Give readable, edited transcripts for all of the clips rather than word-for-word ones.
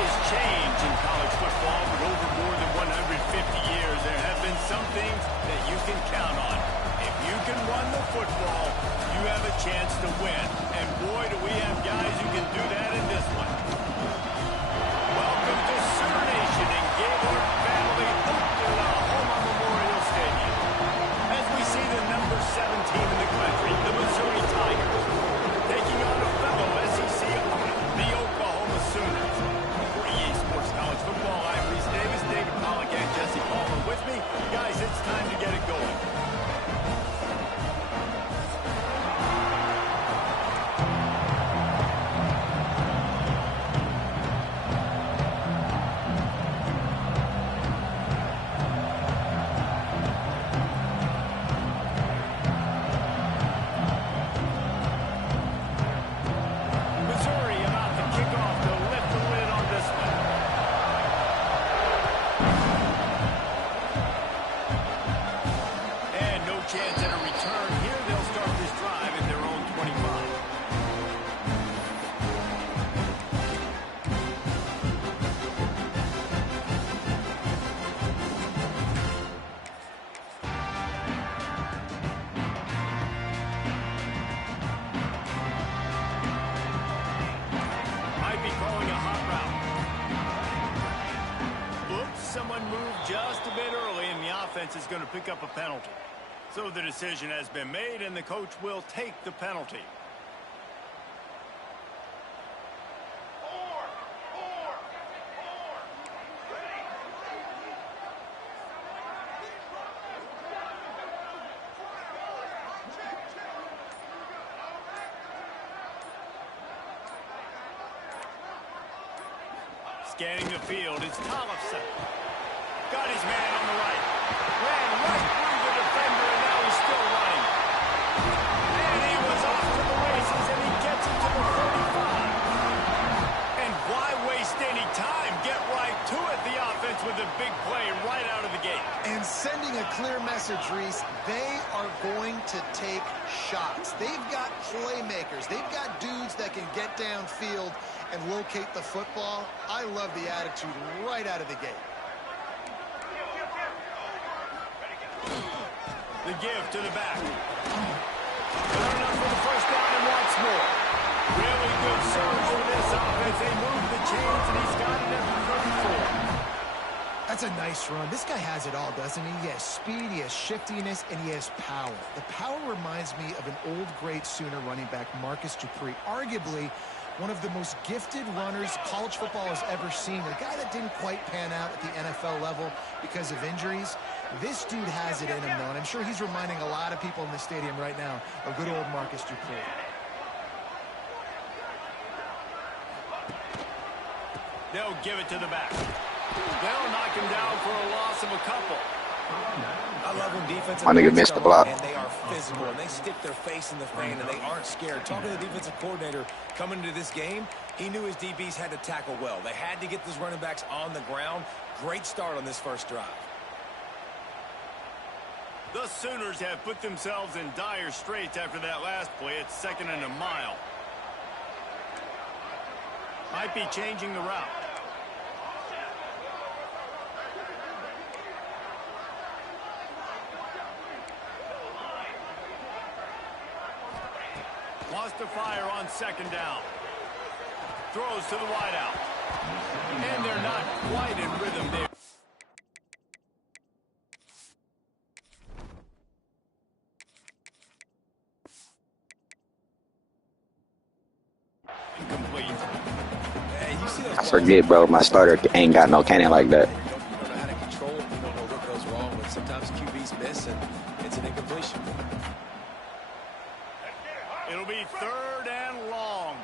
has changed in college football, but over more than 150 years, there have been some things that you can count on. If you can run the football, you have a chance to win. And boy, do we have guys who can do that in this one. Welcome to Sooner Nation and Gaylord family Oklahoma Memorial Stadium. As we see the number 7 team in the country, the Missouri Tigers, taking on a fellow SEC opponent, the Oklahoma Sooners. For EA Sports College Football, I'm Reese Davis, David Pollack, and Jesse Palmer with me. Guys, it's time to get it going. Someone moved just a bit early, and the offense is going to pick up a penalty. So the decision has been made, and the coach will take the penalty. Scanning the field, it's Tollefson. Got his man on the right. Ran right through the defender, and now he's still running. And he was off to the races, and he gets it to the 45. And why waste any time? Get right to it. The offense with a big play right out of the gate. And sending a clear message, Reese, they are going to take shots. They've got playmakers. They've got dudes that can get downfield and locate the football. I love the attitude right out of the gate. The give to the back. Good enough for the first down and once more. Really good surge for this offense. They move the chains, and he's got it at the 34. That's a nice run. This guy has it all, doesn't he? He has speed, he has shiftiness, and he has power. The power reminds me of an old great Sooner running back, Marcus Dupree. Arguably one of the most gifted runners college football has ever seen. A guy that didn't quite pan out at the NFL level because of injuries. This dude has it in him, though, and I'm sure he's reminding a lot of people in the stadium right now of good old Marcus Dupree. They'll give it to the back. They'll knock him down for a loss of a couple. I love when defensive My nigga missed the block. And they are physical, and they stick their face in the fan, and they aren't scared. Talking to the defensive coordinator coming into this game, he knew his DBs had to tackle well. They had to get those running backs on the ground. Great start on this first drive. The Sooners have put themselves in dire straits after that last play. It's 2nd and a mile. Might be changing the route. Wants to fire on 2nd down. Throws to the wideout. And they're not quite in rhythm there. Incomplete. I forget, bro. My starter ain't got no cannon like that. You don't know how to control it. You don't know what goes wrong. But sometimes QBs miss, and it's an incompletion. It'll be 3rd and long.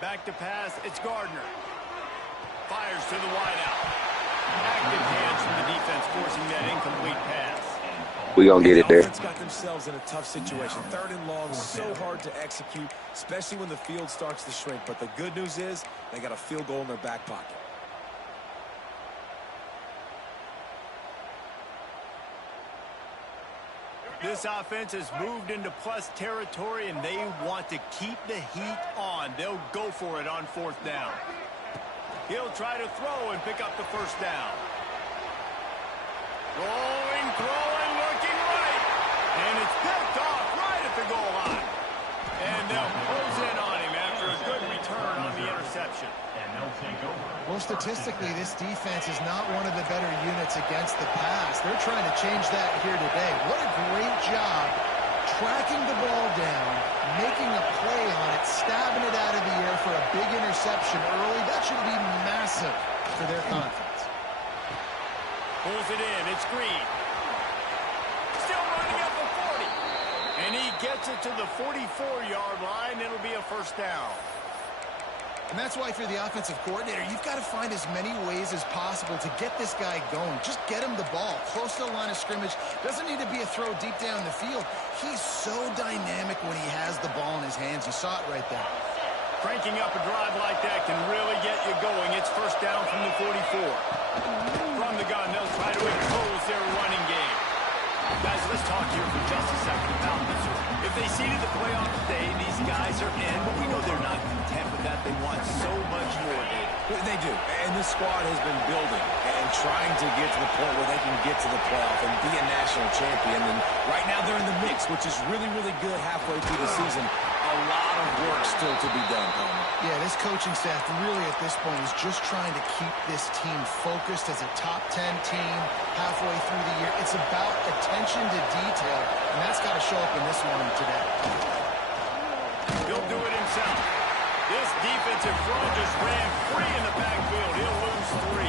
Back to pass, it's Gardner. Fires to the wideout. Active hands from the defense forcing that incomplete pass. We gonna get The it there. offense got themselves in a tough situation. 3rd and long, so hard to execute, especially when the field starts to shrink. But the good news is they got a field goal in their back pocket. This offense has moved into plus territory, and they want to keep the heat on. They'll go for it on 4th down. He'll try to throw and pick up the 1st down. Rolling, throwing, looking right. And it's picked off right at the goal line. And they'll close in on him after a good return on the interception. Well, statistically, this defense is not one of the better units against the pass. They're trying to change that here today. What a great job tracking the ball down, making a play on it, stabbing it out of the air for a big interception early. That should be massive for their confidence. Pulls it in. It's Green. Still running up the 40. And he gets it to the 44-yard line. It'll be a 1st down. And that's why, for the offensive coordinator, you've got to find as many ways as possible to get this guy going. Just get him the ball close to the line of scrimmage. Doesn't need to be a throw deep down the field. He's so dynamic when he has the ball in his hands. You saw it right there. Cranking up a drive like that can really get you going. It's 1st down from the 44. From the gun, they'll try to impose their running game. Guys, let's talk here for just a second about Missouri. If they seeded the playoff today, these guys are in, but we know they're not content with that. They want so much more, Dave. They do. And this squad has been building and trying to get to the point where they can get to the playoff and be a national champion. And right now they're in the mix, which is really, really good halfway through the season. A lot of work still to be done, Coleman. Yeah, this coaching staff really at this point is just trying to keep this team focused as a top 10 team halfway through the year. It's about attention to detail, and that's got to show up in this one today. He'll do it himself. This defensive front just ran free in the backfield. He'll lose 3.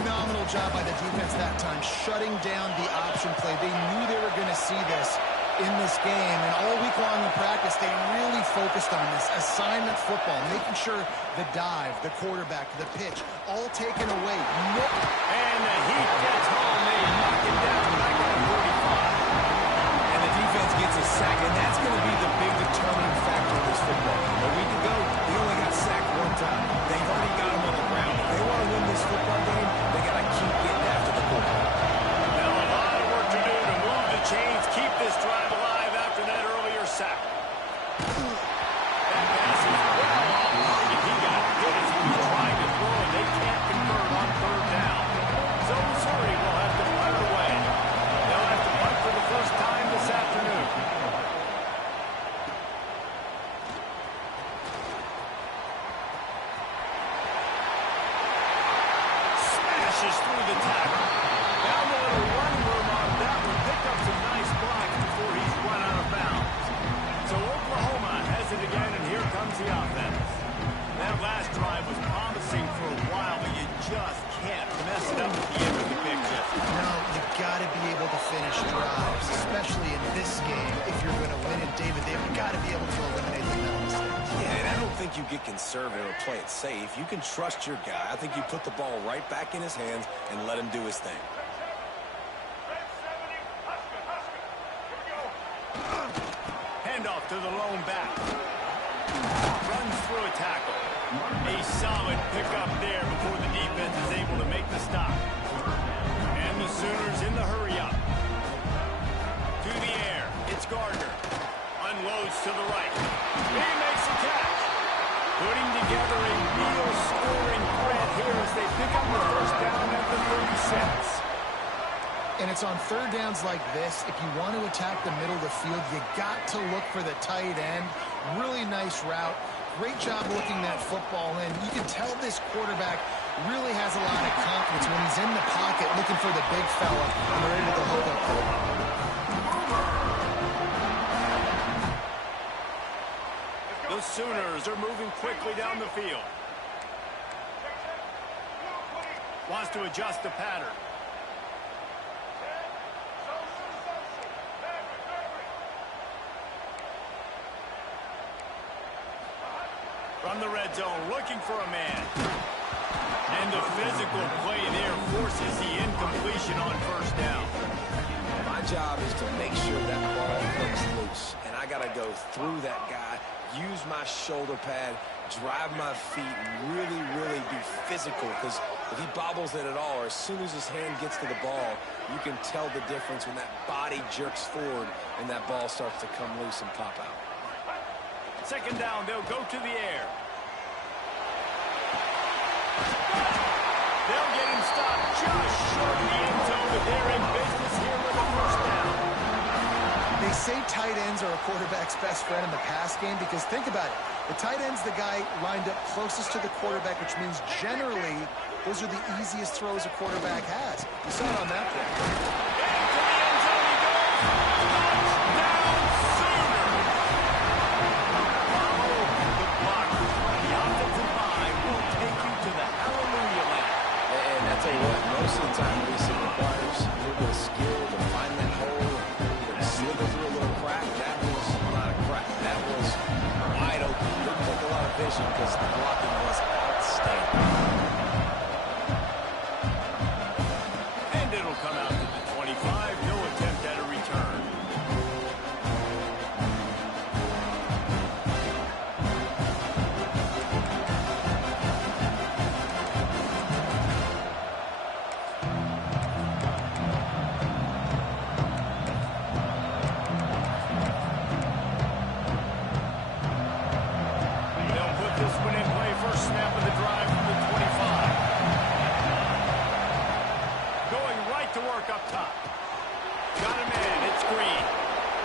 Phenomenal job by the defense that time, shutting down the option play. They knew they were going to see this in this game, and all week long in practice, they really focused on this assignment football, making sure the dive, the quarterback, the pitch, all taken away. Nope. And the heat gets home. They knock it down back at 45. And the defense gets a sack, and that's going to be the big determining factor in this football game. A week ago, he only got sacked 1 time. They've already got him on the ground. If they want to win this football game, they got to keep getting after the quarterback. Now a lot of work to do to move the chains, keep this drive alive after that earlier sack. That pass is well off target. He got hit as he was trying to throw, and they can't convert on 3rd down. So Missouri will have to punt it away. They'll have to punt for the 1st time this afternoon. Smashes through the tackle. Found a little running room on that one. Picked up some nice blocks before he's run out of bounds. So Oklahoma has it again, and here comes the offense. That last drive was promising for a while, but you just can't mess it up at the end of the big shift. No, you've got to be able to finish drives, especially in this game. If you're going to win it, David, they've got to be able to eliminate the mental mistakes. Yeah, and I don't think you get conservative or play it safe. You can trust your guy. I think you put the ball right back in his hands and let him do his thing. Handoff to the lone back. Runs through a tackle. A solid pickup there before the defense is able to make the stop. And the Sooners in the hurry-up. To the air. It's Gardner. Unloads to the right. He makes a catch. Putting together a real scoring threat here as they pick up the 1st down at the 36. And it's on 3rd downs like this. If you want to attack the middle of the field, you got to look for the tight end. Really nice route. Great job looking that football in. You can tell this quarterback really has a lot of confidence when he's in the pocket looking for the big fella, and they're able to hook up for him. The Sooners are moving quickly down the field. Wants to adjust the pattern. From the red zone, looking for a man. And the physical play there forces the incompletion on 1st down. job is to make sure that ball plays loose. And I got to go through that guy, use my shoulder pad, drive my feet, and really, really be physical. Because if he bobbles it at all, or as soon as his hand gets to the ball, you can tell the difference when that body jerks forward and that ball starts to come loose and pop out. Second down, they'll go to the air. They'll get him stopped just short of the end zone, but they're in business here with a first down. They say tight ends are a quarterback's best friend in the pass game because think about it. The tight end's the guy lined up closest to the quarterback, which means generally those are the easiest throws a quarterback has. You saw it on that play. Into the end zone he goes. Touchdown, Sooner. Follow the block. The offensive line will take you to the hallelujah land. And I tell you what, most of the time it requires a little bit of skill to find that hole and slither through a little crack. That was not a crack. That was wide open. Didn't take a lot of vision because the blocking was outstanding. And it'll come out to the 25. No attempt at a return. They'll put this one in play. First snap of the drive from the 25. Going right to work up top. Got him in. It's Green.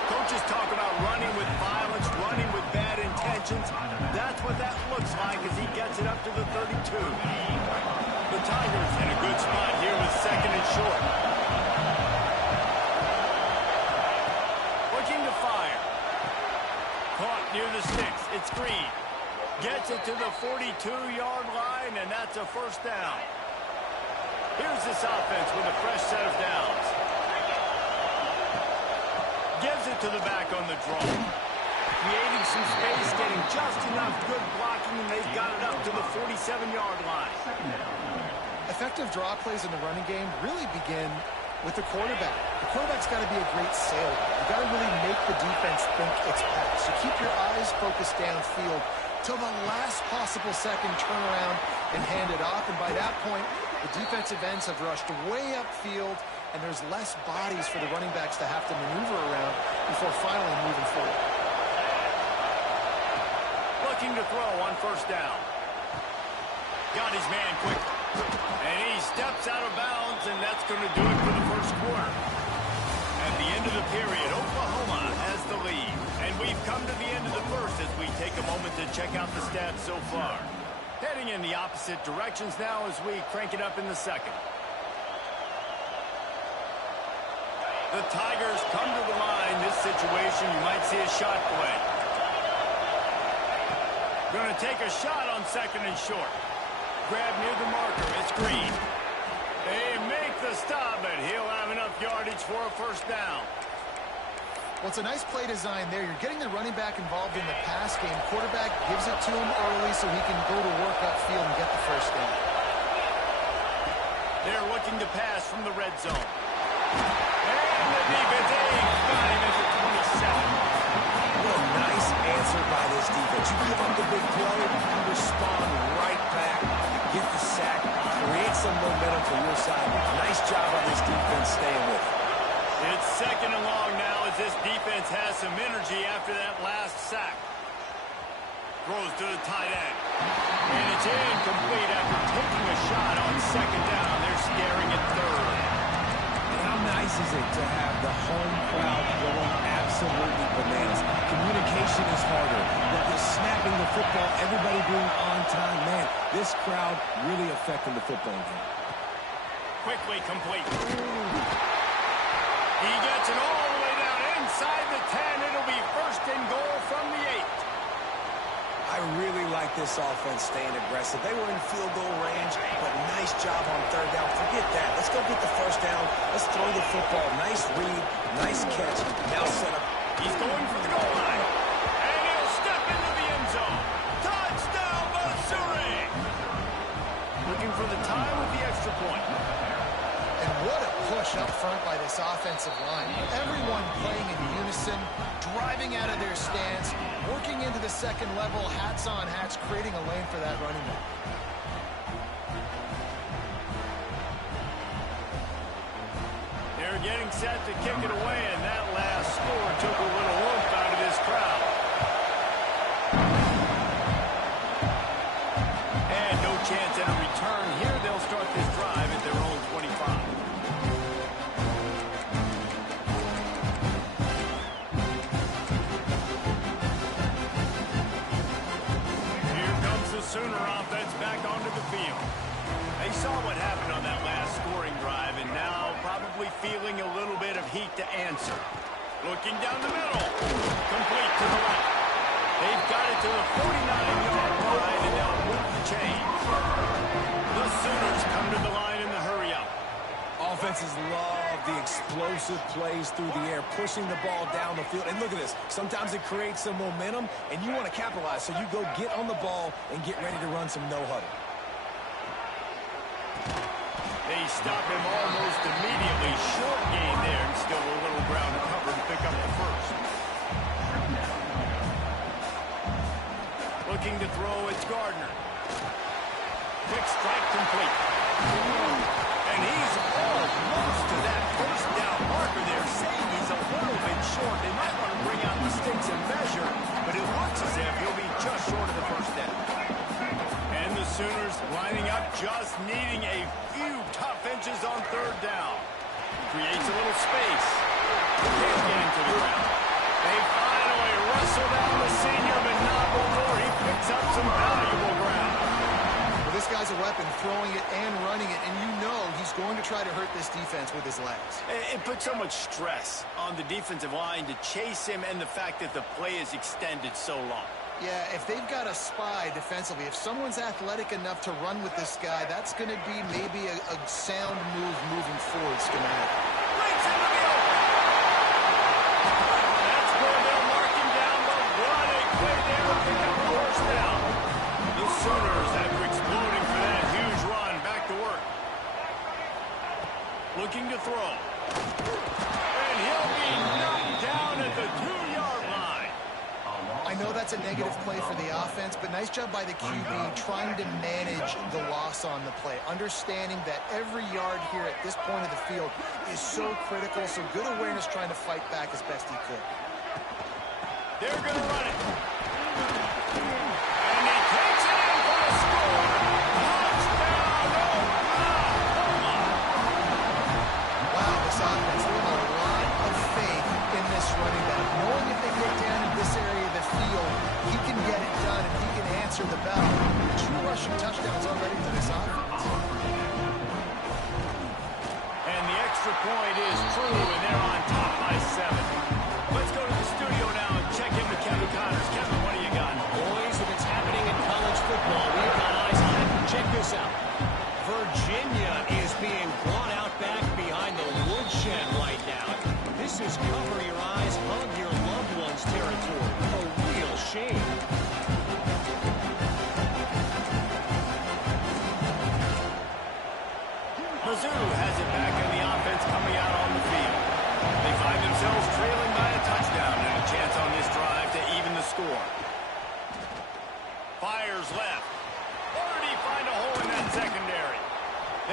Coaches talk about running with violence, running with bad intentions. That's what that looks like as he gets it up to the 32. The Tigers in a good spot here with second and short. Looking to fire. Caught near the sticks. It's Green. Gets it to the 42-yard line, and that's a first down. Here's this offense with a fresh set of downs. Gives it to the back on the draw. Creating some space, getting just enough good blocking, and they've got it up to the 47-yard line. Effective draw plays in the running game really begin with the quarterback. The quarterback's got to be a great sailor. You got to really make the defense think it's pass. You keep your eyes focused downfield till the last possible second, turn around and hand it off. And by that point, the defensive ends have rushed way upfield, and there's less bodies for the running backs to have to maneuver around before finally moving forward. Looking to throw on first down. Got his man quickly. And he steps out of bounds, and that's going to do it for the first quarter. At the end of the period, Oklahoma has the lead. And we've come to the end of the first as we take a moment to check out the stats so far. Heading in the opposite directions now as we crank it up in the second. The Tigers come to the line. This situation, you might see a shot play. Going to take a shot on second and short. Grab near the marker. It's Green. They make the stop, but he'll have enough yardage for a first down. Well, it's a nice play design there. You're getting the running back involved in the pass game. Quarterback gives it to him early so he can go to work upfield and get the first down. They're looking to pass from the red zone. And the defense got him at the 27. What a nice answer by this defense. You give up the big play, you respond right back, get the sack, create some momentum for your side. Nice job on this defense staying with it. It's second and long now as this defense has some energy after that last sack. Throws to the tight end. And it's incomplete after taking a shot on second down. They're staring at third. And how nice is it to have the home crowd going absolutely bananas? Communication is harder. They're snapping the football, everybody being on time. Man, this crowd really affecting the football game. Quickly complete. He gets it all the way down inside the 10. It'll be first and goal from the 8. I really like this offense staying aggressive. They were in field goal range, but nice job on third down. Forget that. Let's go get the first down. Let's throw the football. Nice read, nice catch. Now set up. He's going for the goal line. And he'll step into the end zone. Touchdown, Missouri! Looking for the tie with the extra point. And what a push up front by this this offensive line. Everyone playing in unison, driving out of their stance, working into the second level, hats on hats, creating a lane for that running back. They're getting set to kick it away, and that last score took a little oomph out of this crowd. And no chance at a return here. They'll start this drive at their own 25. Here comes the Sooner offense back onto the field. They saw what happened on that last scoring drive, and now probably feeling a little bit of heat to answer. Looking down the middle. Complete to the right. They've got it to the 49-yard line, and they'll move the chain. The Sooners come to the line in the hurry-up. Offenses love the explosive plays through the air, pushing the ball down the field. And look at this. Sometimes it creates some momentum, and you want to capitalize, so you go get on the ball and get ready to run some no-huddle. They stop him almost immediately. Short gain there, and still a little ground to cover to pick up the first. Looking to throw, it's Gardner. Quick strike complete. And he's almost to that first down marker there, saying he's a little bit short. They might want to bring out the sticks and measure, but it looks as if he'll be just short of the first down. And the Sooners lining up, just needing a few tough inches on third down. Creates a little space. Can't get into the ground. They finally wrestle down the senior, but not before he picks up some valuable ground. Well, this guy's a weapon, throwing it and running it, and you know he's going to try to hurt this defense with his legs. It puts so much stress on the defensive line to chase him, and the fact that the play is extended so long. Yeah, if they've got a spy defensively, if someone's athletic enough to run with this guy, that's going to be maybe a sound move moving forward schematically. Breaks into the open. That's where they'll mark him down, but what a play there to pick up the first down. The Sooners, after exploding for that huge run, back to work. Looking to throw. And he'll be knocked down at the 2-yard line. I know that's a negative play for the offense, but nice job by the QB trying to manage the loss on the play, understanding that every yard here at this point of the field is so critical, so good awareness trying to fight back as best he could. They're going to run it. And he takes it in for the score. Touchdown, Oklahoma. Wow, this offense, they have a lot of faith in this running back, knowing if they get down in this area of the field, he can get it done and he can answer the bell. 2 rushing touchdowns already for this offense. And the extra point is true, and they're on top by 7. Let's go to the studio now and check in with Kevin Connors. Kevin, what do you got? Boys, if it's happening in college football, we've got eyes on it. Check this out. Virginia is being brought out back behind the woodshed right now. This is cover your eyes, hug your loved ones territory. A real shame. Mizzou has it back in the offense coming out on the field. They find themselves trailing by a touchdown and a chance on this drive to even the score. Fires left. Or did he find a hole in that secondary?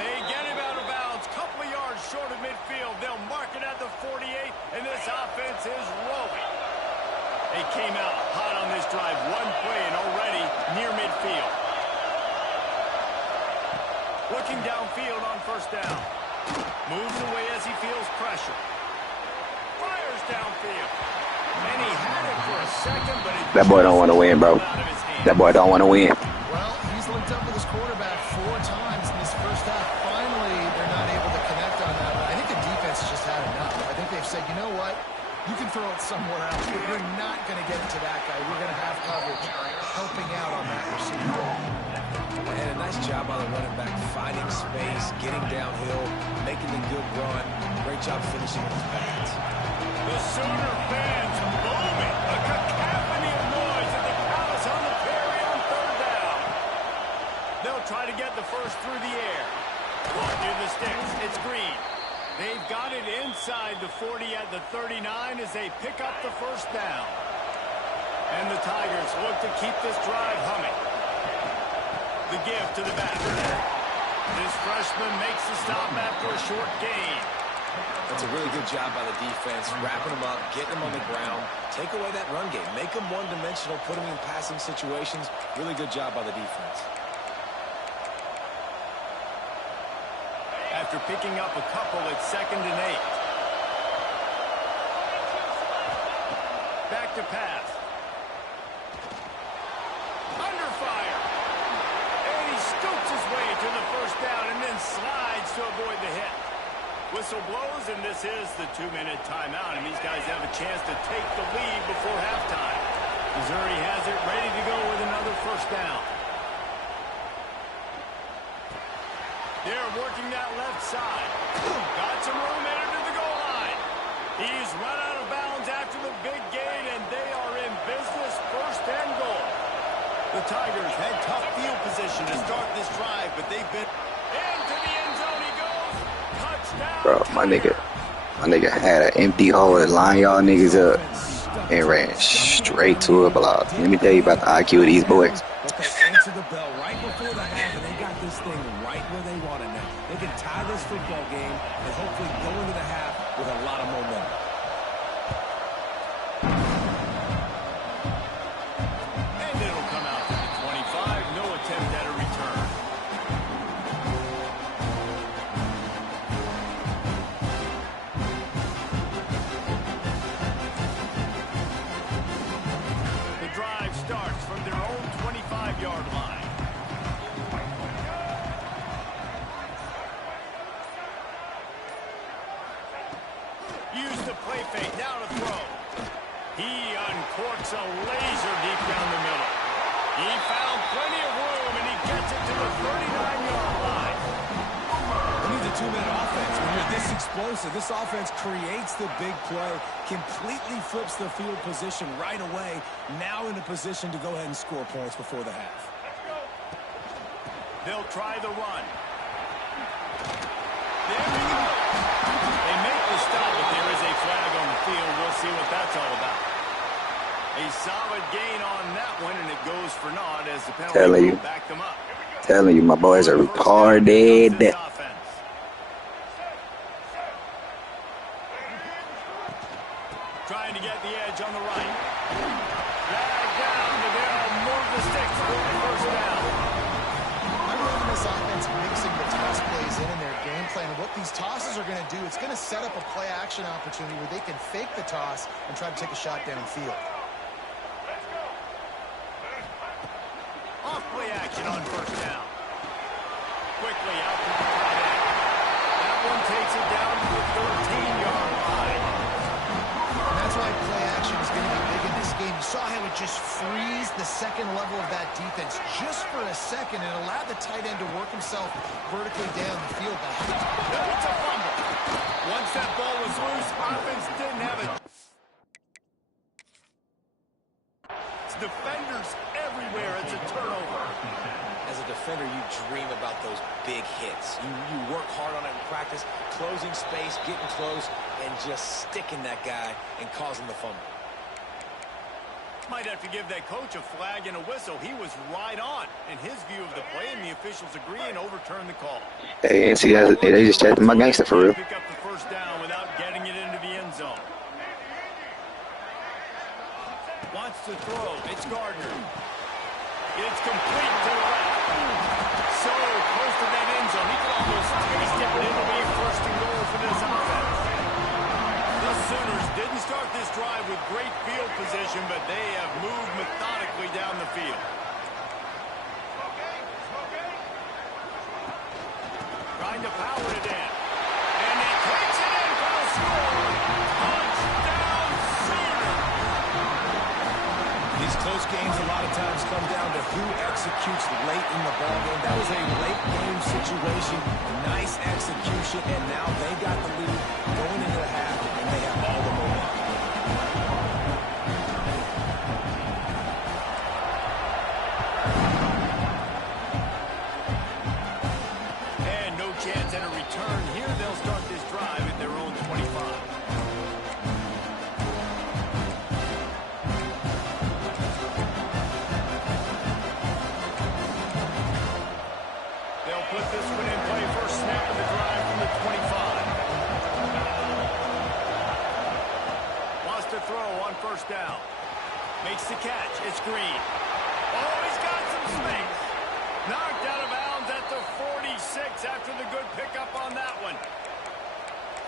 They get him out of bounds, couple of yards short of midfield. They'll mark it at the 48, and this offense is rolling. They came out hot on this drive, one play and already near midfield. Looking downfield on first down. Moves away as he feels pressure. Fires downfield. And he had it for a second, but it That boy don't want to win, bro. out of his hand. That boy don't want to win. Well, he's linked up with his quarterback 4 times in this first half. Finally, they're not able to connect on that one. I think the defense has just had enough. I think they've said, you know what? You can throw it somewhere else, but you're not going to get it to that guy. We're going to have coverage helping out on that receiver. And a nice job by the running back, finding space, getting downhill, making a good run. Great job finishing with his pads. The Sooner fans booming. A cacophony of noise at the Palace on the Prairie on third down. They'll try to get the first through the air. Near the sticks. It's Green. They've got it inside the 40 at the 39 as they pick up the first down. And the Tigers look to keep this drive humming. The give to the back. This freshman makes the stop after a short gain. That's a really good job by the defense, wrapping them up, getting them on the ground, take away that run game, make them one-dimensional, put them in passing situations. Really good job by the defense. After picking up a couple, it's 2nd and 8. Back to pass. Under fire. And he scoots his way to the first down and then slides to avoid the hit. Whistle blows, and this is the 2-minute timeout, and these guys have a chance to take the lead before halftime. Missouri has it ready to go with another first down. They're working that left side. Got some room headed to the goal line. He's run out of bounds after the big gain, and they are in business, 1st and goal. The Tigers had tough field position to start this drive, but they've been into the end zone. He goes. Touchdown. Bro, my nigga had an empty hole and line y'all niggas up and ran straight to a block. Let me tell you about the IQ of these boys. But they answered the bell right before the half, and they got this thing right where they want it now. They can tie this football game and hopefully go into the half with a lot of momentum. And it'll come out to the 25. No attempt at a return. The drive starts from their own 25-yard line. Use the play fake, now to throw. He uncorks a laser deep down the middle. He found plenty of room, and he gets it to the 39-yard line. We need a 2-minute offense. When you're this explosive, this offense creates the big play, completely flips the field position right away, now in a position to go ahead and score points before the half. They'll try the run. There we go. They make the stop, but there is a flag on the field. We'll see what that's all about. A solid gain on that one, and it goes for naught as the penalty will back them up. Telling you, my boys are retarded. Trying to get the edge on the right. Drag down, but they'll move the sticks for the first down. I'm loving this offense mixing the toss plays in their game plan. And what these tosses are going to do, it's going to set up a play-action opportunity where they can fake the toss and try to take a shot downfield. Off play action on first down. Quickly out to the tight end. That one takes it down to the 13-yard line. And that's why play action is going to be big in this game. You saw how it just frees the second level of that defense just for a second and allowed the tight end to work himself vertically down the field. It's a fumble. Once that ball was loose, offense didn't have it. It's defenders everywhere. It's a turnover. As a defender, you dream about those big hits. You work hard on it in practice, closing space, getting close, and just sticking that guy and causing the fumble. Might have to give that coach a flag and a whistle. He was right on in his view of the play, and the officials agree and overturn the call. Hey, Ncaa, they just checked my gangster for real. Pick up the first down without getting it into the end zone. Wants to throw. It's Gardner. It's complete to the left. So close to that end zone. He could almost taste it, but it'll be 1st and goal for this offense. The Sooners didn't start this drive with great field position, but they have moved methodically down the field. Trying to power it in. And he takes it in for the score. Touchdown, Sooner. These close games a lot of times come down to who executes late in the ballgame. That was a late game situation. Nice execution, and now they got the lead going into the half, and they have all the momentum. And no chance at a return here. They'll start this drive. makes the catch. It's Green. Oh, he's got some space. Knocked out of bounds at the 46 after the good pickup on that one.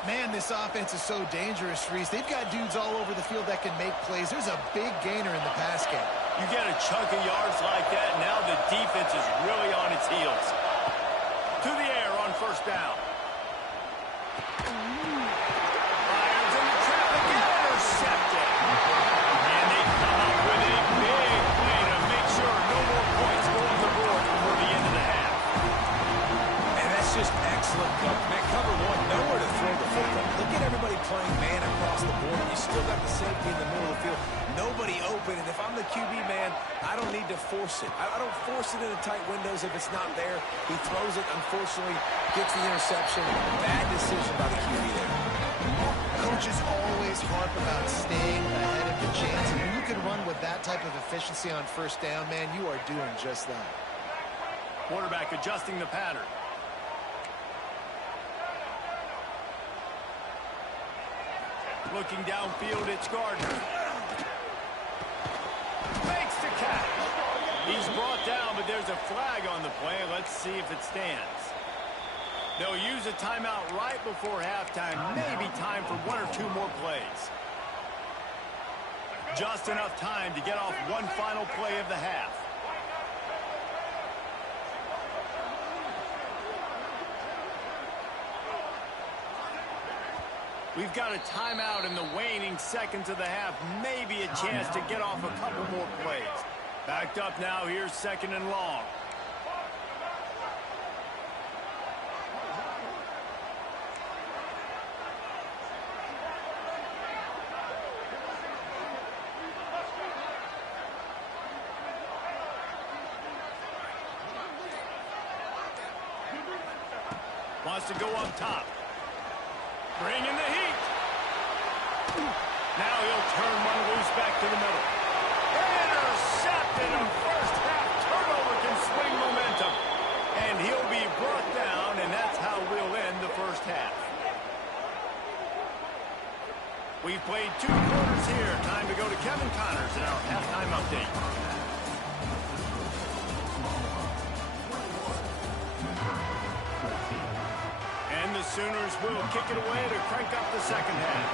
Man, this offense is so dangerous, Reese. They've got dudes all over the field that can make plays. There's a big gainer in the pass game. You get a chunk of yards like that, now the defense is really on its heels. To the air on first down. Fires in the traffic, intercepted. And they come up with a big play to make sure no more points go on the board before the end of the half. And that's just excellent coverage. Man, cover one, nowhere to throw the football. Look at everybody playing man across the board. You still got the safety in the middle of the field. Nobody open, and if I'm the QB man, I don't need to force it. I don't force it into tight windows if it's not there. He throws it, unfortunately, gets the interception. Bad decision by the QB there. Coaches always harp about staying ahead of the chance, and when you can run with that type of efficiency on first down, man, you are doing just that. Quarterback adjusting the pattern. Looking downfield, it's Gardner. Makes the catch. He's brought down, but there's a flag on the play. Let's see if it stands. They'll use a timeout right before halftime. Maybe time for one or two more plays. Just enough time to get off one final play of the half. We've got a timeout in the waning seconds of the half. Maybe a chance to get off a couple more plays. Backed up now. Here's second and long. Wants to go up top. Bringing the heat. Now he'll turn one loose back to the middle. Intercepted. A first half turnover can swing momentum. And he'll be brought down, and that's how we'll end the first half. We've played 2 quarters here. Time to go to Kevin Connors in our halftime update. And the Sooners will kick it away to crank up the second half.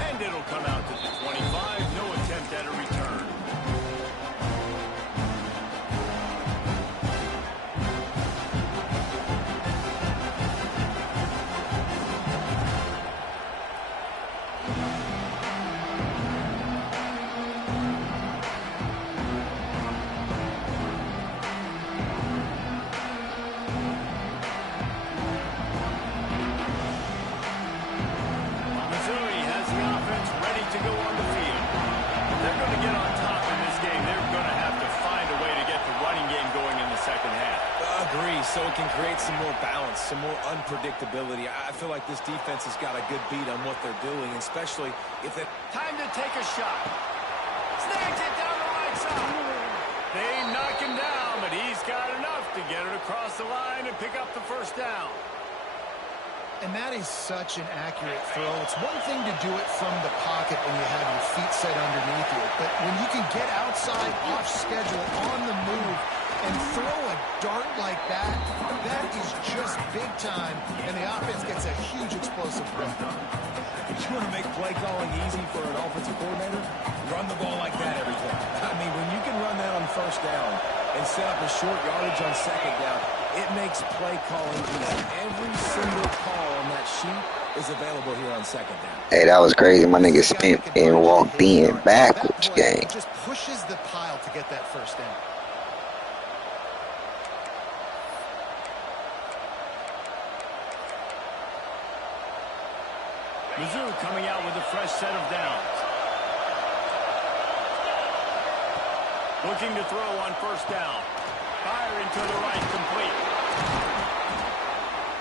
And it'll come out to the 25. No attempt at a return. So it can create some more balance, some more unpredictability. I feel like this defense has got a good beat on what they're doing, especially if it... Time to take a shot. Snags it down the right side. They knock him down, but he's got enough to get it across the line and pick up the first down. And that is such an accurate throw. It's one thing to do it from the pocket when you have your feet set underneath you, but when you can get outside, off schedule, on the move, and throw a dart like that, that is just big time, and the offense gets a huge explosive play. If you want to make play calling easy for an offensive coordinator, run the ball like that every time. I mean, when you can run that on first down and set up a short yardage on second down, it makes play calling easy. Every single call on that sheet is available here on second down. Hey, that was crazy. My nigga spent and walked in backwards, gang. Just pushes the pile to get that first down. Mizzou coming out with a fresh set of downs. Looking to throw on first down. Firing to the right, complete.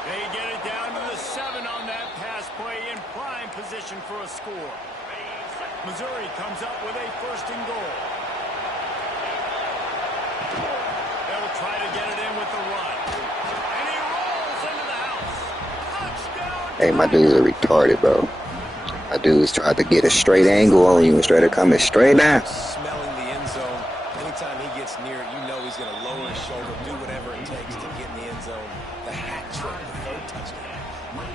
They get it down to the 7 on that pass play, in prime position for a score. Missouri comes up with a first and goal. try to get it in with the run. And he rolls into the house. Touchdown. Hey, my dudes are retarded, bro. My dudes tried to get a straight angle on you instead of coming straight down. Smelling the end zone. Anytime he gets near it, you know he's going to lower his shoulder, do whatever it takes to get in the end zone. The hat trick, the third touchdown.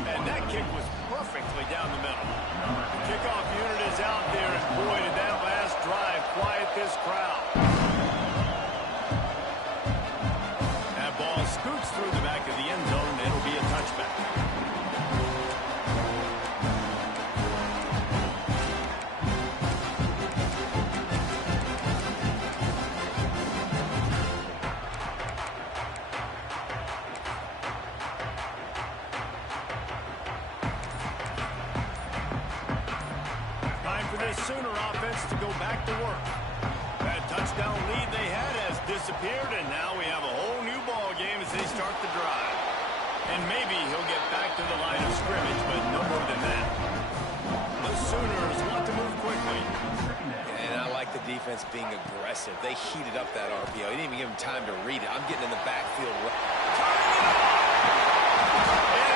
And that kick was perfectly down the middle. The kickoff unit is out there, and boy, did that last drive quiet this crowd. That ball scoots through the back of the end zone, and it'll be a touchback. Sooner offense to go back to work. That touchdown lead they had has disappeared, and now we have a whole new ball game as they start the drive. And maybe he'll get back to the line of scrimmage, but no more than that. The Sooners want to move quickly. And I like the defense being aggressive. They heated up that RPO. He didn't even give him time to read it. I'm getting in the backfield. And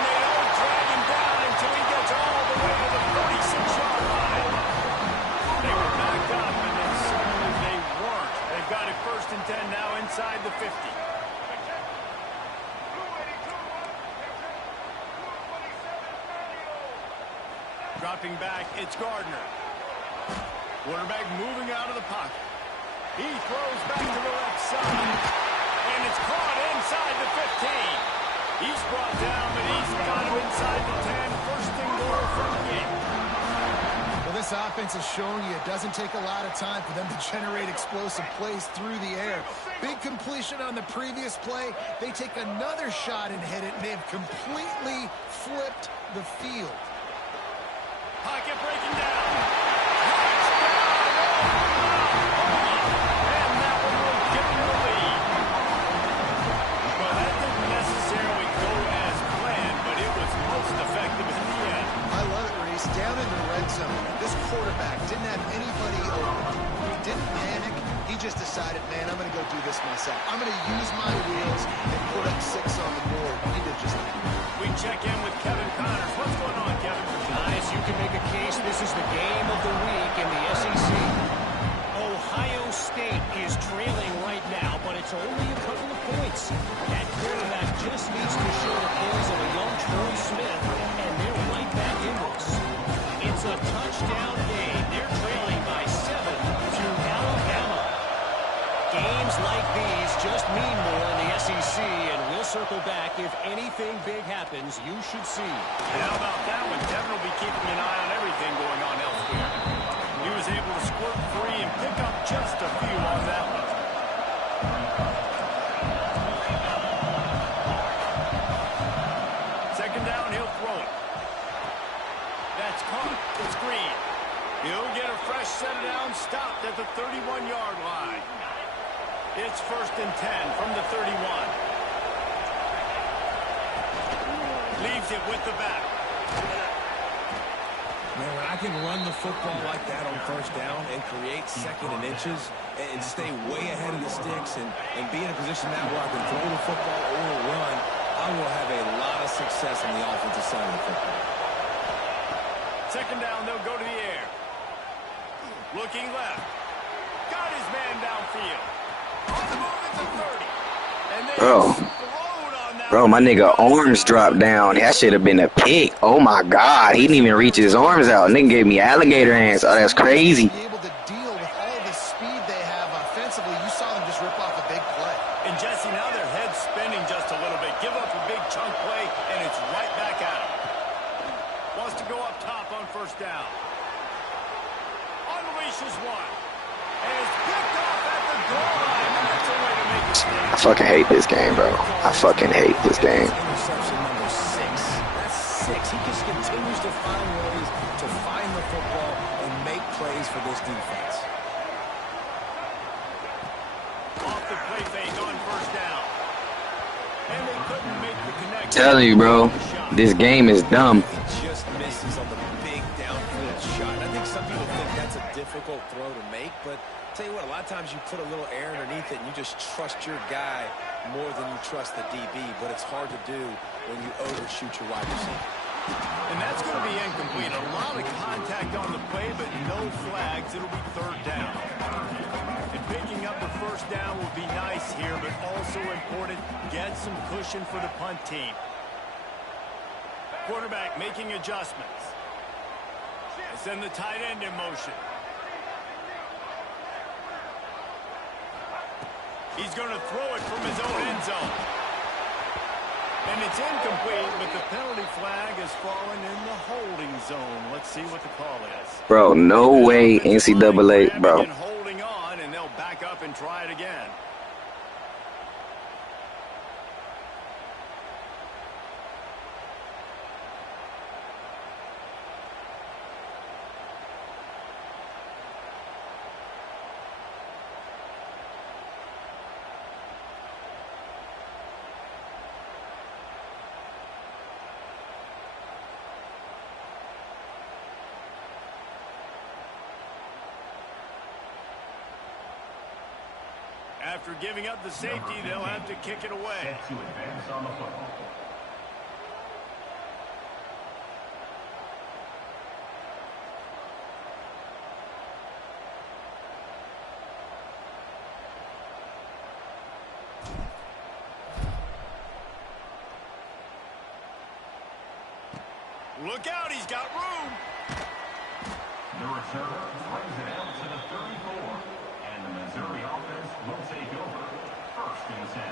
they don't drag him down until he gets all the way to the 36-yard line. They were backed up, and then suddenly they weren't. They've got it 1st and 10 now inside the 50. Dropping back, it's Gardner. Quarterback moving out of the pocket. He throws back to the left side. And it's caught inside the 15. He's brought down, but he's got him inside the 10. 1st and goal from the game. Well, this offense is showing you it doesn't take a lot of time for them to generate explosive plays through the air. Big completion on the previous play. They take another shot and hit it, and they've completely flipped the field. Pocket breaking down. And that one will give him the lead. Well, that didn't necessarily go as planned, but it was most effective in the end. I love it, Reese. Down in the red zone, this quarterback didn't have anybody open. He didn't panic. He just decided, man, I'm going to go do this myself. I'm going to use my wheels and put up 6 on the board. He did just that. We check in with Kevin Connors. What's going on, Kevin? Guys, you can make a case this is the game of the week in the SEC. Ohio State is trailing right now, but it's only a couple of points. That quarterback just needs to show the skills of a young Troy Smith, and they're right back in this. It's a touchdown game. They're trailing by 7 to Alabama. Games like these just mean more in the SEC, and we'll circle back. If anything big happens, you should see. And how about that one? Kevin will be keeping an eye on everything going on elsewhere. He was able to squirt free and pick up just a few on that one. Second down, he'll throw it. That's caught. It's Green. He'll get a fresh set down, stopped at the 31-yard line. It's 1st and 10 from the 31. Leaves it with the back. Man, when I can run the football like that on 1st down and create 2nd and inches and stay way ahead of the sticks and be in a position now where I can throw the football or run, I will have a lot of success on the offensive side of the football. 2nd down, they'll go to the air. Looking left. Got his man downfield. On the move at the 30. And they explode on that. Bro, my nigga arms dropped down. That should have been a pick. Oh my God, he didn't even reach his arms out. Nigga gave me alligator hands. Oh, that's crazy. Be able to deal with all the speed they have offensively. You saw them just rip off a big play. And Jesse, now their head's spinning just a little bit. Give up a big chunk play, and it's right back at him. Wants to go up top on 1st down. Unleashes one. And it's picked off at the goal line. And that's a way to make it. I fucking hate this game, bro. I fucking hate this game. Interception number 6. That's 6. He just continues to find ways to find the football and make plays for this defense. Off the play fake on 1st down. And they couldn't make the connection. Telling you, bro, this game is dumb. He just misses on the big downfield shot. I think some people think that's a difficult throw to make, but to tell you what, a lot of times you put a little air underneath it and you just trust your guy more than you trust the DB, but it's hard to do when you overshoot your wide receiver. And that's going to be incomplete. A lot of contact on the play, but no flags. It'll be third down. And picking up the first down will be nice here, but also important. Get some cushion for the punt team. Quarterback making adjustments. They send the tight end in motion. He's going to throw it from his own end zone. And it's incomplete, but the penalty flag has fallen in the holding zone. Let's see what the call is. Bro, no way NCAA, bro. Holding on, and they'll back up and try it again. After giving up the safety, they'll have to kick it away. To advance on the football. Look out, he's got room. The return brings it out to the 34. And the Missouri offense will take over. First and 10.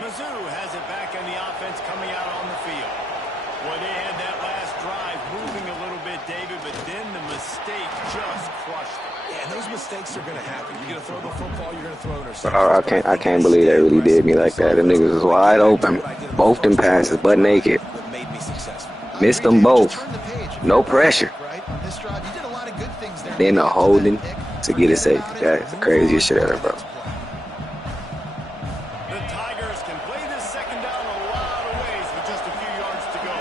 Mizzou has it back in the offense coming out on the field. Well, they had that last drive moving a little bit, David, but then the mistake just crushed them. Yeah, and those mistakes are going to happen. You're going to throw the football, you're going to throw interceptions. Bro, I can't believe they really did me like that. The niggas was wide open. Both them passes, butt naked. Made me successful. Missed them both. No pressure. Then the holding to get it safe. That's the craziest shit ever, bro. The Tigers can play this second down a lot of ways with just a few yards to go.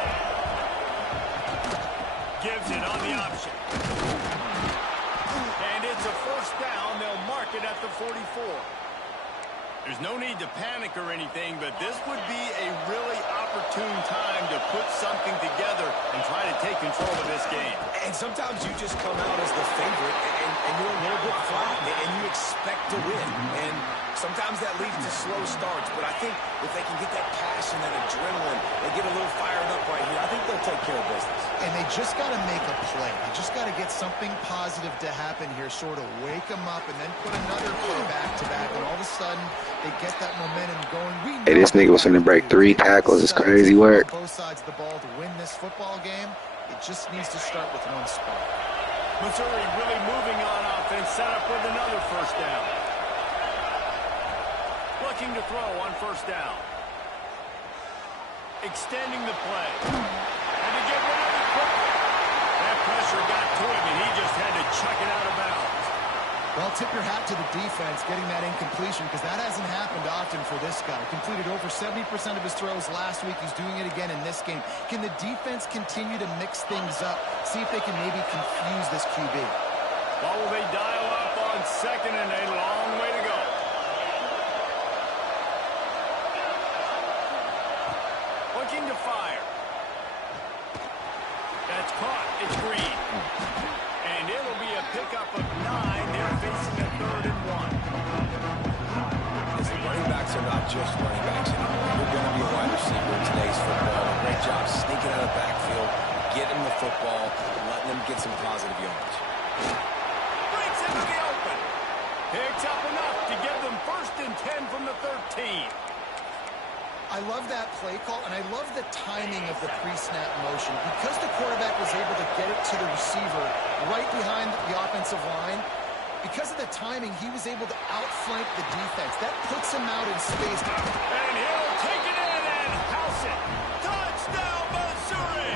Gives it on the option. And it's a first down. They'll mark it at the 44. There's no need to panic or anything, but this would be a really opportune time to put something together and try to take control of this game. And sometimes you just come out as the favorite, and you're a little bit flat, and you expect to win. And sometimes that leads to slow starts, but I think if they can get that passion, that adrenaline, they get a little fired up right here, I think they'll take care of business. And they just got to make a play. They just got to get something positive to happen here, sort of wake them up, and then put another play back-to-back, and all of a sudden they get that momentum going. Hey, this nigga was finna break 3 tackles. It's crazy work. Both sides of the ball to win this football game. It just needs to start with one spot. Missouri really moving on offense, set up with another first down. Looking to throw on first down. Extending the play. And to get rid of it quickly. That pressure got to him, and he just had to chuck it out of bounds. Well, tip your hat to the defense getting that incompletion, because that hasn't happened often for this guy. Completed over 70% of his throws last week. He's doing it again in this game. Can the defense continue to mix things up? See if they can maybe confuse this QB. Well, will they dial up on second and a long way to go? Looking to fire. That's caught. It's Green. And it'll be a pickup of 9. They're facing a 3rd and 1. Listen, running backs are not just running backs anymore. You're going to be a wide receiver in today's football. Great job sneaking out of the backfield, getting the football, and letting them get some positive yards. Breaks into the open. Picks up enough to give them 1st and 10 from the 13. I love that play call, and I love the timing of the pre-snap motion. Because the quarterback was able to get it to the receiver right behind the offensive line, because of the timing, he was able to outflank the defense. That puts him out in space. And he'll take it in and house it. Touchdown, Missouri!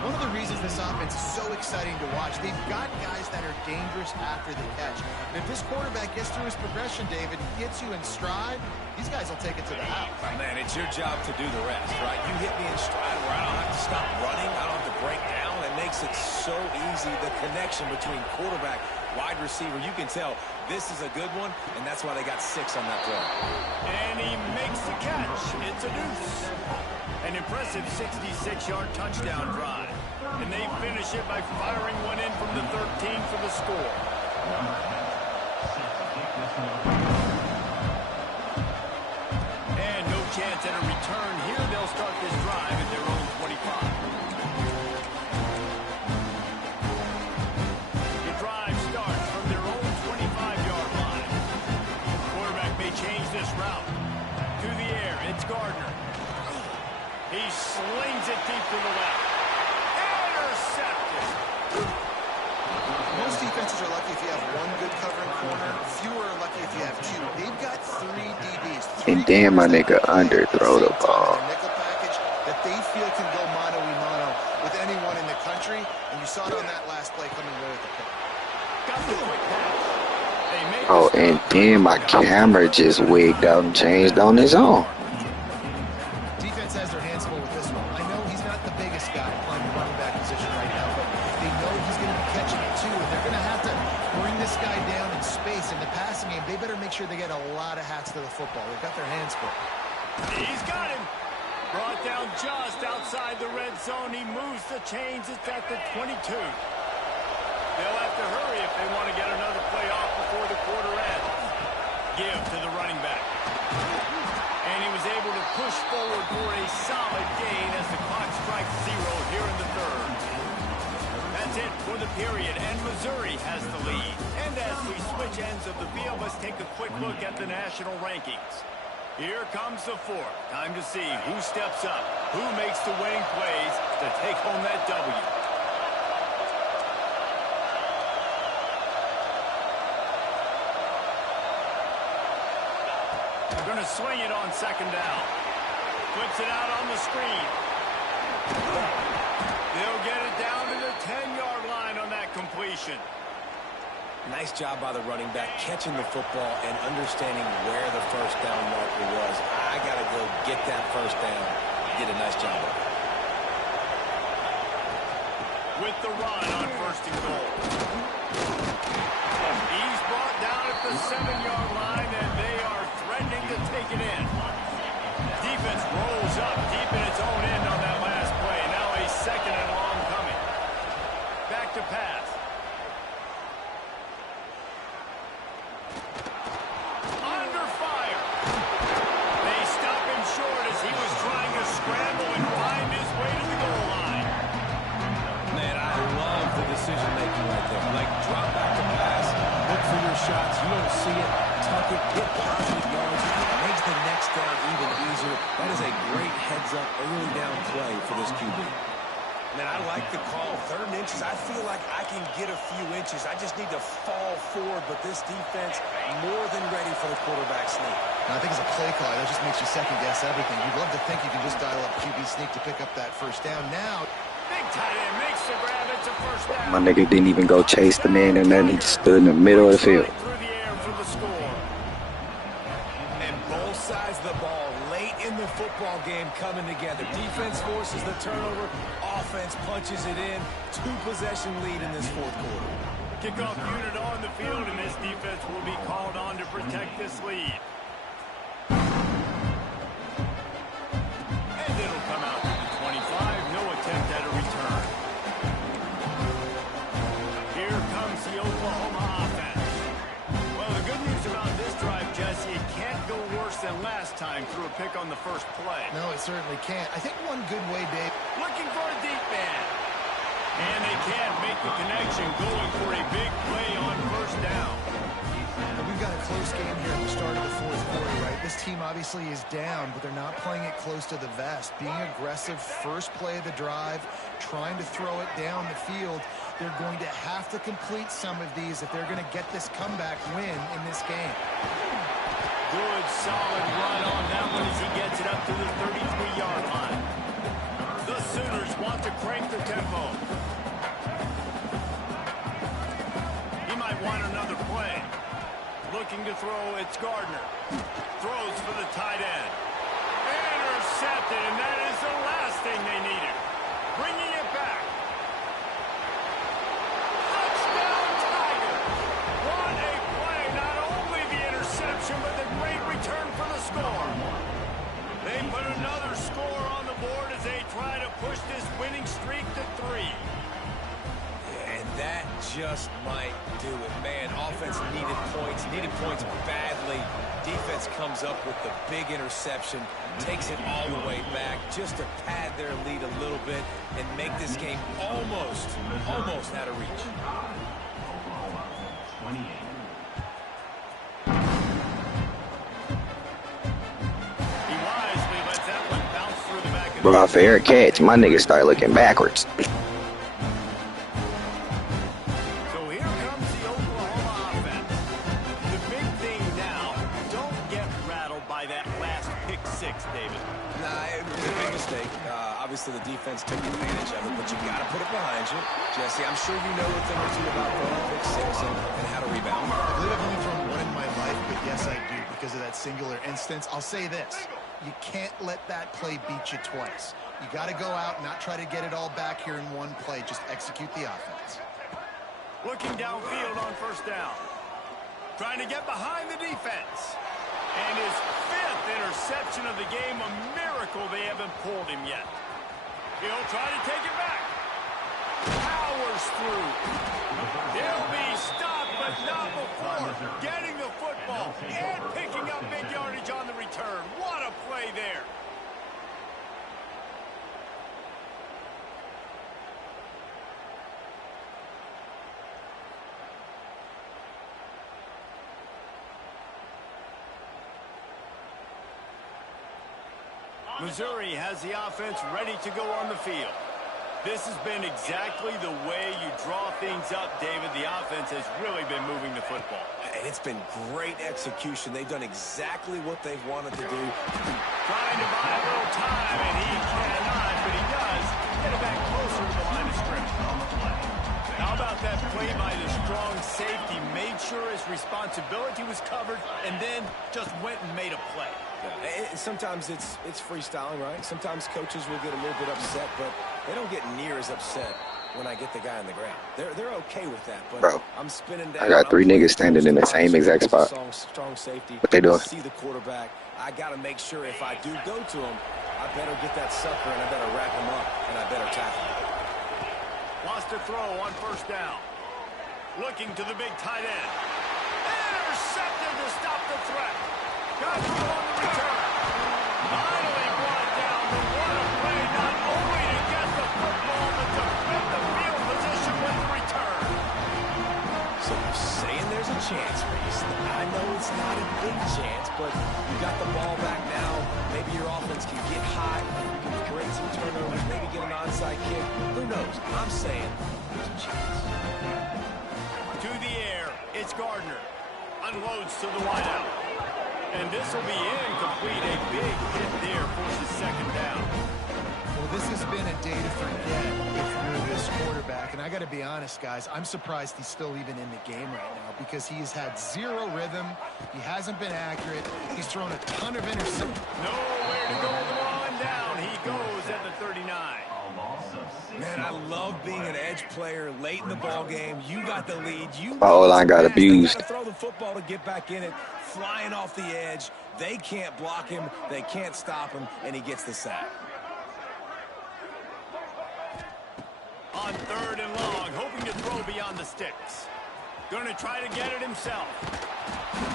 One of the reasons this offense is so exciting to watch. They've got guys that are dangerous after the catch. And if this quarterback gets through his progression, David, gets you in stride, these guys will take it to the house. Man, it's your job to do the rest, right? You hit me in stride where I don't have to stop running. I don't have to break down. It makes it so easy. The connection between quarterback, wide receiver, you can tell this is a good one, and that's why they got 6 on that play. And he makes the catch. It's a deuce. An impressive 66-yard touchdown drive. And they finish it by firing one in from the 13 for the score. And no chance at a return here. They'll start this drive at their own 25. The drive starts from their own 25-yard line. Quarterback may change this route. To the air, it's Gardner. He slings it deep to the left. Intercepted. Most defenses are lucky if you have one good covering corner. Fewer are lucky if you have 2. They've got 3 DBs. And damn, my nigga underthrow the ball. Nickel package that they feel can go mano-a-mano with anyone in the country. And you saw it on that last play coming away with the pick. Got the quick pass. They make Oh, and then my camera just wigged out and changed on its own. Defense has their hands full with this one. I know he's not the biggest guy playing the running back position right now, but they know he's going to be catching it too, and they're going to have to bring this guy down in space. In the passing game, they better make sure they get a lot of hats to the football. They've got their hands full. He's got him. Brought down just outside the red zone. He moves the chains. It's at the 22. They'll have to hurry if they want to get another play off before the quarter ends. Give to the running back. And he was able to push forward for a solid gain as the clock strikes 0 here in the third. That's it for the period, and Missouri has the lead. And as we switch ends of the field, let's take a quick look at the national rankings. Here comes the fourth. Time to see who steps up, who makes the winning plays to take home that W. They're going to swing it on second down. Flips it out on the screen. They'll get it down to the 10-yard line on that completion. Nice job by the running back, catching the football and understanding where the first down marker was. I got to go get that first down. Did a nice job of it. With the run on first and goal. He's brought down at the 7-yard line, and they are threatening to take it in. Defense rolls up deep in its own end on that last play. Now a second and long coming. Back to pass. Under fire. They stop him short as he was trying to scramble and find his way to the goal line. Man, I love the decision-making right there. Like, drop back to pass, look for your shots. You don't see it, tuck it, get positive yards. Makes the next down even easier. That is a great heads-up early down play for this QB. Man, I like the call. 3rd and inches. I feel like I can get a few inches. I just need to fall forward, but this defense more than ready for the quarterback sneak. And I think as a play caller, that just makes you second-guess everything. You'd love to think you can just dial up QB sneak to pick up that first down. Now, Big tight end makes the grab. It's a first down. My nigga didn't even go chase the man or nothing. He just stood in the middle of the field. Through the air for the score. And both sides of the ball late in the football game coming together. Defense forces the turnover. Offense punches it in. 2-possession lead in this 4th quarter. Kickoff unit on the field, and this defense will be called on to protect this lead. And it'll come out to the 25. No attempt at a return. Here comes the Oklahoma offense. Well, the good news about this drive, Jesse, it can't go worse than last time through a pick on the first play. no, it certainly can't. I think one good way, Dave, Looking for a deep man. And they can't make the connection, going for a big play on first down. we've got a close game here at the start of the 4th quarter, right? This team obviously is down, but they're not playing it close to the vest. Being aggressive, first play of the drive, trying to throw it down the field. They're going to have to complete some of these if they're going to get this comeback win in this game. Good, solid run on that one as he gets it up to the 33-yard line. The Sooners want to crank the tempo. Looking to throw, it's Gardner. Throws for the tight end. Intercepted, and that is the last thing they needed. Bringing it back. Touchdown Tigers! What a play. Not only the interception, but the great return for the score. They put another score on the board as they try to push this winning streak to 3. And that just might do it. Man, offense needed points badly. Defense comes up with the big interception, takes it all the way back just to pad their lead a little bit and make this game almost out of reach. Oklahoma, 28. He wisely lets that one bounce through the back of the Bro, fair catch. My niggas start looking backwards. So here comes the Oklahoma offense. The big thing now, don't get rattled by that last pick 6, David. Nah, it was a big mistake. Obviously, the defense took advantage of it, but you got to put it behind you. Jesse, I'm sure you know a thing or two about throwing pick 6 and how to rebound. I believe I've only thrown one in my life, but yes, I do because of that singular instance. I'll say this. You can't let that play beat you twice. You got to go out and not try to get it all back here in one play. Just execute the offense. Looking downfield on first down. Trying to get behind the defense. And his 5th interception of the game, a miracle they haven't pulled him yet. He'll try to take it back. Powers through. He'll be stopped, but not before getting the football and picking up big yardage on the return. What a play there. Missouri has the offense ready to go on the field. This has been exactly the way you draw things up, David. The offense has really been moving the football. And it's been great execution. They've done exactly what they've wanted to do. Trying to buy a little time, and he cannot, but he does get it back closer to the line of scrimmage. How about that play by the strong safety? Made sure his responsibility was covered, and then just went and made a play. Yeah. Sometimes it's freestyling, right? Sometimes coaches will get a little bit upset, but they don't get near as upset when I get the guy on the ground. They're okay with that, but Bro, I'm spinning down. I got 3 niggas standing in the same exact spot. Strong safety. What they doing? See the quarterback. I got to make sure if I do go to him, I better get that sucker and I better wrap him up and I better tackle him. Lost a throw on first down. Looking to the big tight end. Intercepted to stop the threat. Got through on the return. Finally brought down, but what a play, not only to get the football, but to flip the field position with the return. So you're saying there's a chance, Reese. I know it's not a big chance, but you got the ball back now. Maybe your offense can get hot. You can create some turnovers, maybe get an onside kick. Who knows? I'm saying there's a chance. To the air, it's Gardner. Unloads to the wideout. And this will be incomplete. A big hit there forces second down. Well, this has been a day to forget if you're this quarterback. And I got to be honest, guys, I'm surprised he's still even in the game right now because he has had 0 rhythm. He hasn't been accurate. He's thrown a ton of interceptions. Nowhere to go on down. He goes at the 39. Man, I love being an edge player late in the ball game. You got the lead. My O-line got They abused. gotta throw the football to get back in it. Flying off the edge. They can't block him. They can't stop him, and he gets the sack. On 3rd and long, hoping to throw beyond the sticks. Going to try to get it himself.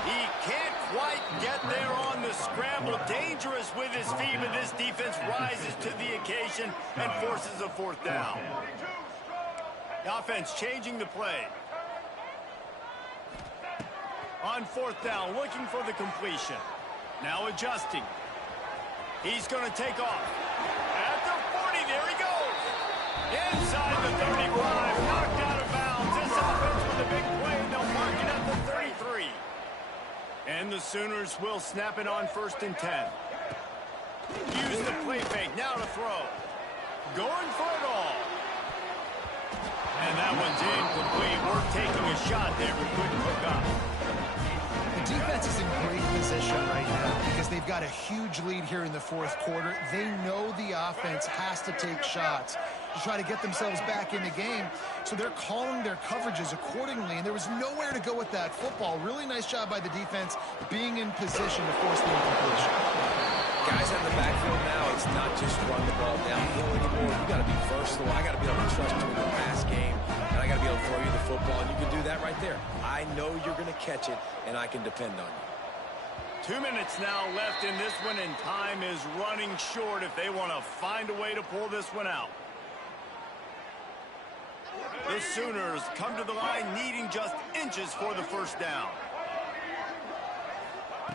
He can't quite get there on the scramble. Dangerous with his feet, but this defense rises to the occasion and forces a 4th down. The offense changing the play. On 4th down, looking for the completion. Now adjusting. He's going to take off. At the 40, there he goes. Inside the 35, knocked out of bounds. This offense with a big play, and they'll mark it at the 33. And the Sooners will snap it on 1st and 10. Use the play fake, now to throw. Going for it all. And that one's incomplete. We're taking a shot there, but couldn't hook up. Defense is in great position right now because they've got a huge lead here in the fourth quarter. They know the offense has to take shots to try to get themselves back in the game, so they're calling their coverages accordingly, and there was nowhere to go with that football. Really nice job by the defense being in position to force the incompletion. Guys in the backfield now, it's not just run the ball downhill anymore. You got to be versatile. I got to be able to trust you in the pass game, and I got to be able to throw you the football, and you can do that right there. I know you're going to catch it, and I can depend on you. 2 minutes now left in this one, and time is running short if they want to find a way to pull this one out. The Sooners come to the line needing just inches for the first down.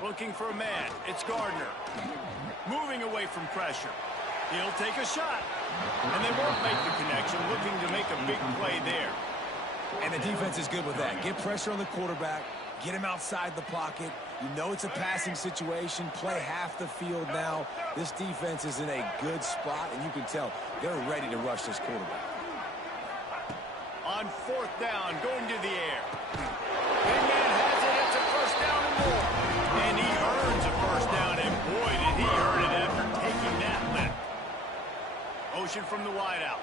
Looking for a man. It's Gardner. Moving away from pressure. He'll take a shot. And they won't make the connection, looking to make a big play there. And the defense is good with that. Get pressure on the quarterback. Get him outside the pocket. You know it's a passing situation. Play half the field now. This defense is in a good spot, and you can tell they're ready to rush this quarterback. On fourth down, going to the air. Big man has it. It's a first down and more. And he earns a first down, and boy, did he earn it after taking that lift. Motion from the wideout.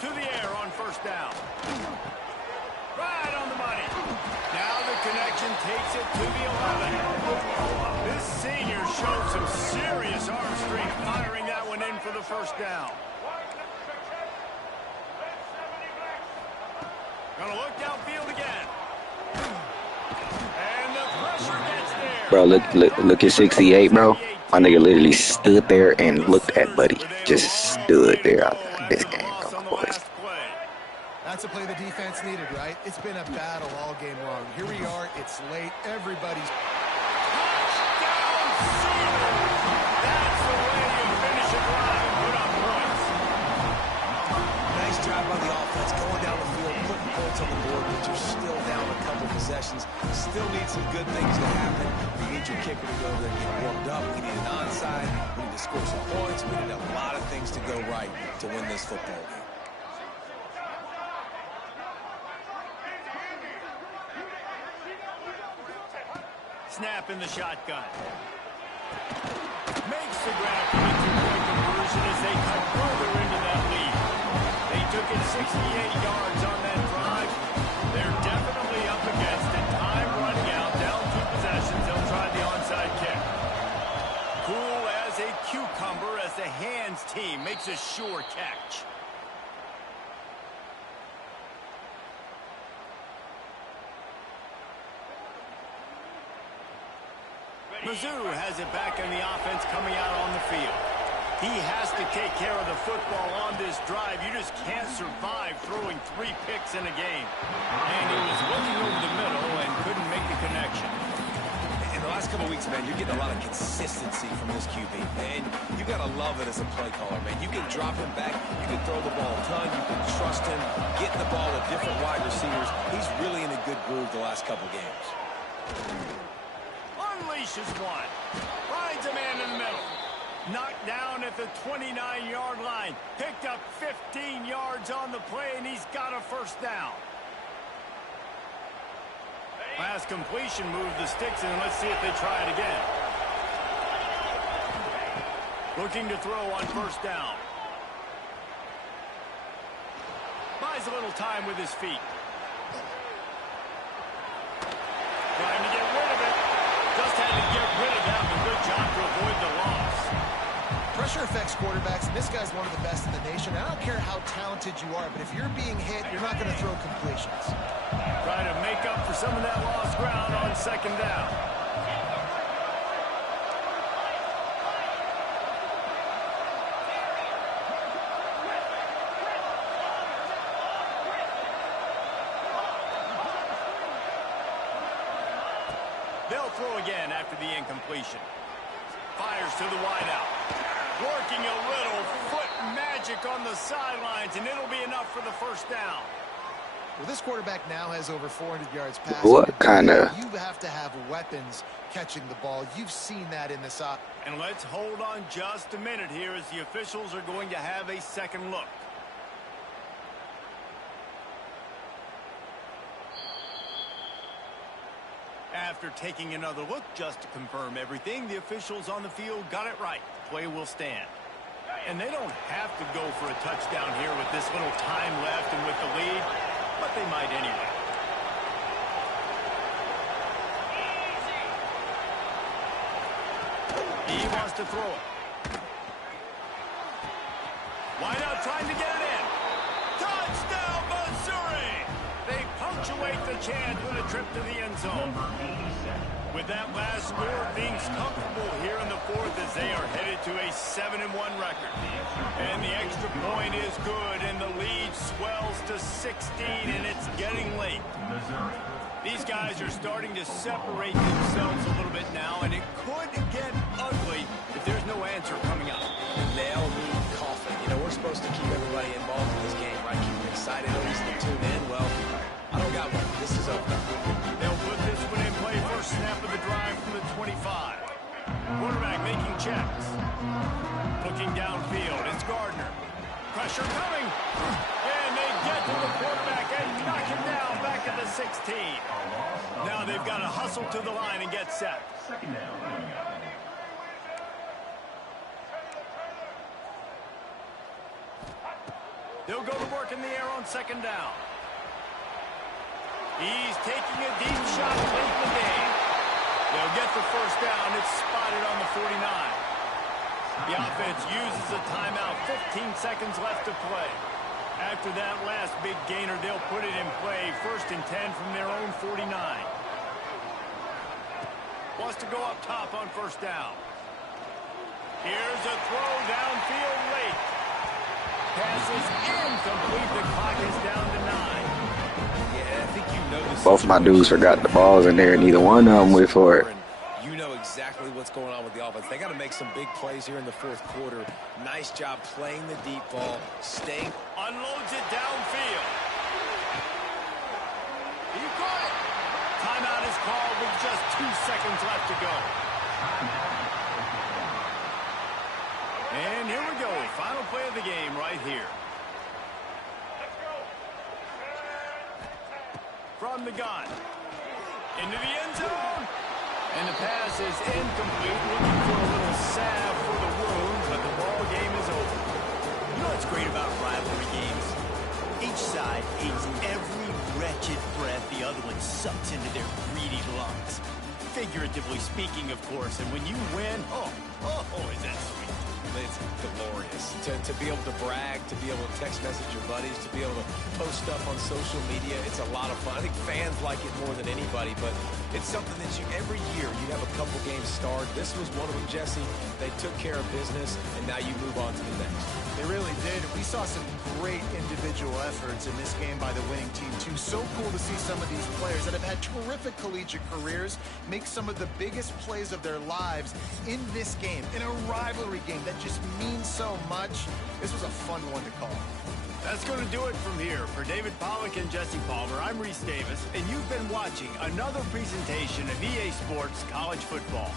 To the air on first down. Right on the money. Now the connection takes it to the 11. This senior showed some serious arm strength firing that one in for the first down. Gonna look downfield again. And the pressure gets there. Bro, look at 68, bro. My nigga literally stood there and looked at Buddy. Just stood there. This game, of course. That's a play the defense needed, right? It's been a battle all game long. Here we are. It's late. Everybody's... Touchdown, Sooners! That's the way you finish a drive and put up points. Nice job by the offense going down the field, putting points on the board, but you're still down a couple possessions. Still need some good things to happen. You need your kicker to go there and get warmed up. We need an onside. We need to score some points. We need a lot of things to go right to win this football game. Snap in the shotgun. Makes the grab for the two-point conversion as they cut further into that lead. They took it 68 yards on that drive. They're definitely up against it. Time running out, down 2 possessions. They'll try the onside kick. Cool as a cucumber as the hands team makes a sure catch. Mizzou has it back in the offense coming out on the field. He has to take care of the football on this drive. You just can't survive throwing 3 picks in a game. And he was looking over the middle and couldn't make the connection. In the last couple weeks, man, you're getting a lot of consistency from this QB. And you got to love it as a play caller, man. You can drop him back. You can throw the ball a ton. You can trust him, get the ball to different wide receivers. He's really in a good groove the last couple games. Unleashes one. Finds a man in the middle. Knocked down at the 29-yard line. Picked up 15 yards on the play, and he's got a first down. Pass completion moved the sticks in. Let's see if they try it again. Looking to throw on first down. Buys a little time with his feet. Trying to get rid of it. Just had to get rid of that. A good job to avoid the loss. Pressure affects quarterbacks, and this guy's one of the best in the nation. I don't care how talented you are, but if you're being hit, you're not going to throw completions. Trying to make up for some of that lost ground on second down. They'll throw again after the incompletion. Fires to the wideout. Working a little foot magic on the sidelines, and it'll be enough for the first down. Well, this quarterback now has over 400 yards passing. What kind of... You have to have weapons catching the ball. You've seen that in this op. And let's hold on just a minute here as the officials are going to have a second look. after taking another look just to confirm everything, the officials on the field got it right. Play will stand. And they don't have to go for a touchdown here with this little time left and with the lead, but they might anyway. He wants to throw it. Wide out trying to get it in. Touchdown, Missouri! They punctuate the chance with a trip to the end zone. With that last score, things comfortable here in the fourth as they are headed to a 7-1 record. And the extra point is good, and the lead swells to 16, and it's getting late. These guys are starting to separate themselves a little bit now, and it could get ugly if there's no answer coming up. Nail me coffin. You know, we're supposed to keep everybody involved in this game, right? Keep them excited, always to tune in. Well, I don't got one. This is over. They'll put this one in play first snap of the drive from the 25. Quarterback making checks. Looking downfield. It's Gardner. Pressure coming. And they get to the quarterback and knock him down back at the 16. Now they've got to hustle to the line and get set. Second down. They'll go to work in the air on second down. He's taking a deep shot late in the game. They'll get the first down. It's spotted on the 49. The offense uses a timeout. 15 seconds left to play. After that last big gainer, they'll put it in play. 1st and 10 from their own 49. Wants to go up top on first down. Here's a throw downfield late. Pass is incomplete. The clock is down to 9. Yeah, I think you know this. Both my dudes forgot the balls in there, and neither one of them went for it. You know exactly what's going on with the offense. They got to make some big plays here in the fourth quarter. Nice job playing the deep ball, staying. Unloads it downfield. He caught it. Timeout is called with just 2 seconds left to go. And here we go. Final play of the game right here. From the gun. Into the end zone. And the pass is incomplete. Looking for a little salve for the wound, but the ball game is over. You know what's great about rivalry games? Each side hates every wretched breath the other one sucks into their greedy lungs. Figuratively speaking, of course. And when you win, oh, is that sweet. It's glorious. To be able to brag, to be able to text message your buddies, to be able to post stuff on social media, it's a lot of fun. I think fans like it more than anybody, but it's something that every year you have a couple games start. This was one of them, Jesse. They took care of business, and now you move on to the next. They really did. We saw some great individual efforts in this game by the winning team, too. So cool to see some of these players that have had terrific collegiate careers make some of the biggest plays of their lives in this game, in a rivalry game that just means so much. This was a fun one to call. That's going to do it from here. For David Pollack and Jesse Palmer, I'm Reese Davis, and you've been watching another presentation of EA Sports College Football.